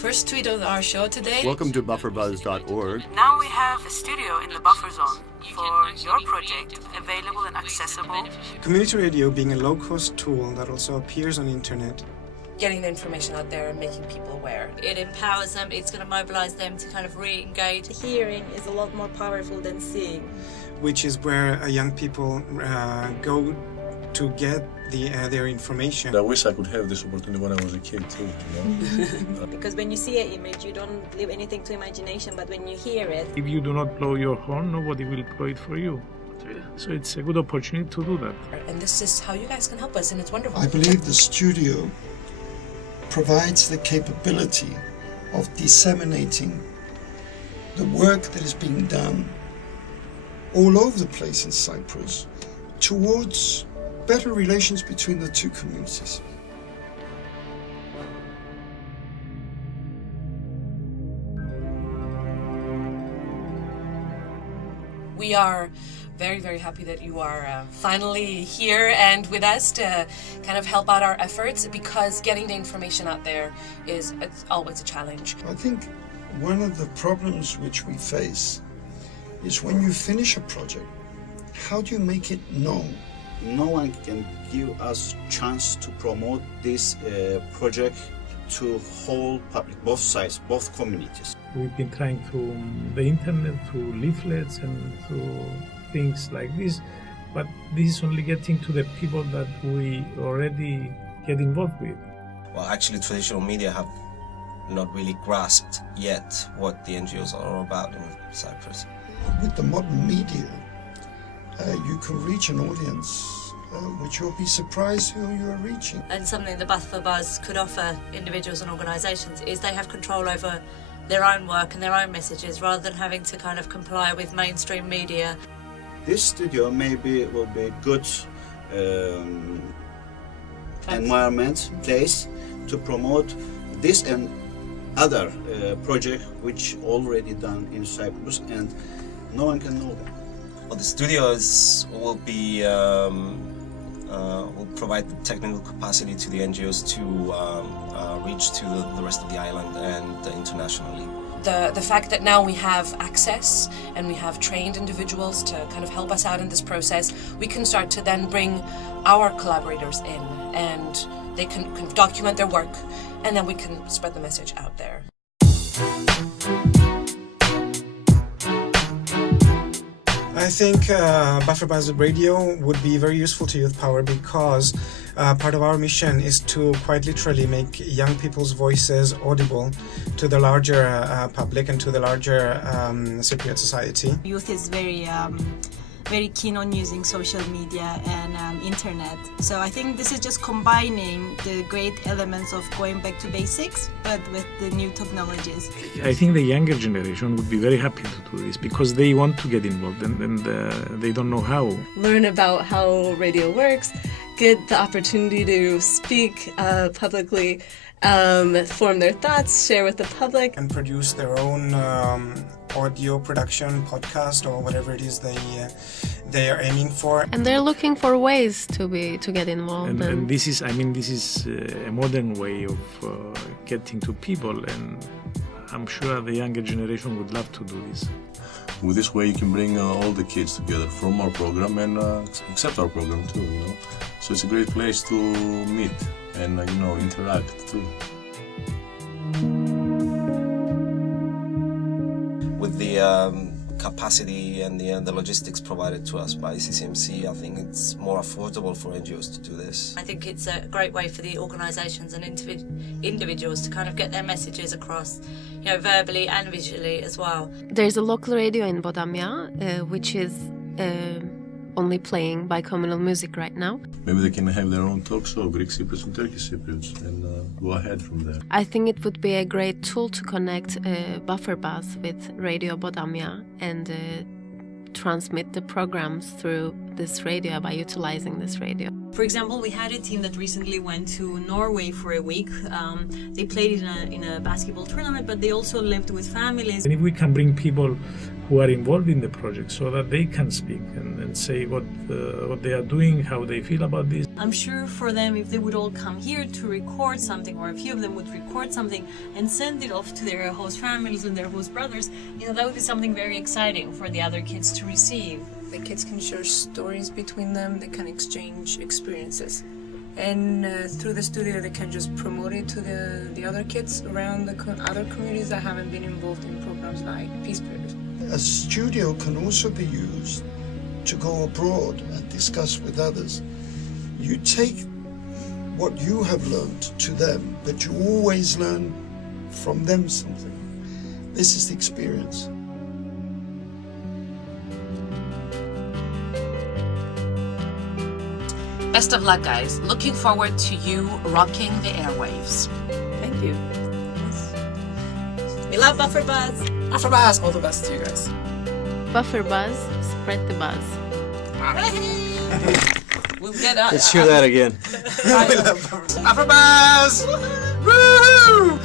first tweet of our show today. Welcome to bufferbuzz.org. Now we have a studio in the buffer zone for your project, available and accessible. Community radio being a low-cost tool that also appears on the internet. Getting the information out there and making people aware. It empowers them, it's going to mobilise them to kind of re-engage. Hearing is a lot more powerful than seeing. Which is where young people go to get their information. I wish I could have this opportunity when I was a kid too, you know? Because when you see an image, you don't leave anything to imagination, but when you hear it... If you do not blow your horn, nobody will blow it for you. So it's a good opportunity to do that. And this is how you guys can help us, and it's wonderful. I believe the studio provides the capability of disseminating the work that is being done all over the place in Cyprus towards better relations between the two communities. We are very, very happy that you are finally here and with us to kind of help out our efforts, because getting the information out there it's always a challenge. I think one of the problems which we face is when you finish a project, how do you make it known? No one can give us chance to promote this project to whole public, both sides, both communities. We've been trying through the internet, through leaflets and through things like this, but this is only getting to the people that we already get involved with. Well, actually traditional media have not really grasped yet what the NGOs are all about in Cyprus. With the modern media, you can reach an audience which you'll be surprised who you're reaching. And something the Buffer Buzz could offer individuals and organisations is they have control over their own work and their own messages, rather than having to kind of comply with mainstream media. This studio maybe will be a good environment, place to promote this and other project which already done in Cyprus, and no one can know that. Well, the studios will be will provide the technical capacity to the NGOs to reach to the rest of the island and internationally. The fact that now we have access and we have trained individuals to kind of help us out in this process, we can start to then bring our collaborators in, and they can document their work, and then we can spread the message out there. I think Buffer Buzz Radio would be very useful to Youth Power, because part of our mission is to quite literally make young people's voices audible to the larger public and to the larger Cypriot society. Youth is very keen on using social media and internet. So I think this is just combining the great elements of going back to basics, but with the new technologies. I think the younger generation would be very happy to do this, because they want to get involved and they don't know how. Learn about how radio works, get the opportunity to speak publicly, form their thoughts, share with the public. And produce their own audio production, podcast, or whatever it is they are aiming for. And they're looking for ways to get involved. And this is a modern way of getting to people, and I'm sure the younger generation would love to do this. With this way you can bring all the kids together from our program and accept our program too, you know. So it's a great place to meet and interact too. With the capacity and the logistics provided to us by CCMC, I think it's more affordable for NGOs to do this. I think it's a great way for the organisations and individuals to kind of get their messages across, verbally and visually as well. There's a local radio in Bodamia, which is only playing bicommunal music right now. Maybe they can have their own talk show, Greek Cypriots and Turkish Cypriots, and go ahead from there. I think it would be a great tool to connect Buffer Buzz with Radio Bodamia and transmit the programs through this radio by utilizing this radio. For example, we had a team that recently went to Norway for a week. They played in a basketball tournament, but they also lived with families. And if we can bring people who are involved in the project so that they can speak and say what they are doing, how they feel about this. I'm sure for them, if they would all come here to record something, or a few of them would record something and send it off to their host families and their host brothers, that would be something very exciting for the other kids to receive. The kids can share stories between them, they can exchange experiences. And through the studio, they can just promote it to the other kids around the other communities that haven't been involved in programs like Peace Period. A studio can also be used to go abroad and discuss with others. You take what you have learned to them, but you always learn from them something. This is the experience. Best of luck, guys. Looking forward to you rocking the airwaves. Thank you. We love Buffer Buzz. Buffer Buzz, all the best to you guys. Buffer Buzz, spread the buzz. We'll get out. Let's hear that again. Buffer Buzz! Woo!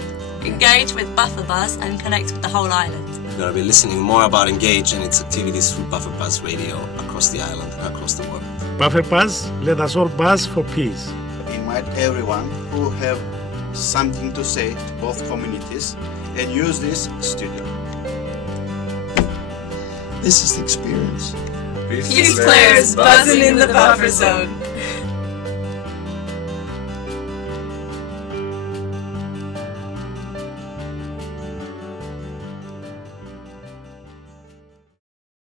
Engage with Buffer Buzz and connect with the whole island. You're going to be listening more about Engage and its activities through Buffer Buzz Radio across the island and across the world. Buffer Buzz, let us all buzz for peace. Invite everyone who have something to say to both communities and use this studio. This is the experience. Peace players buzzing in the buffer zone.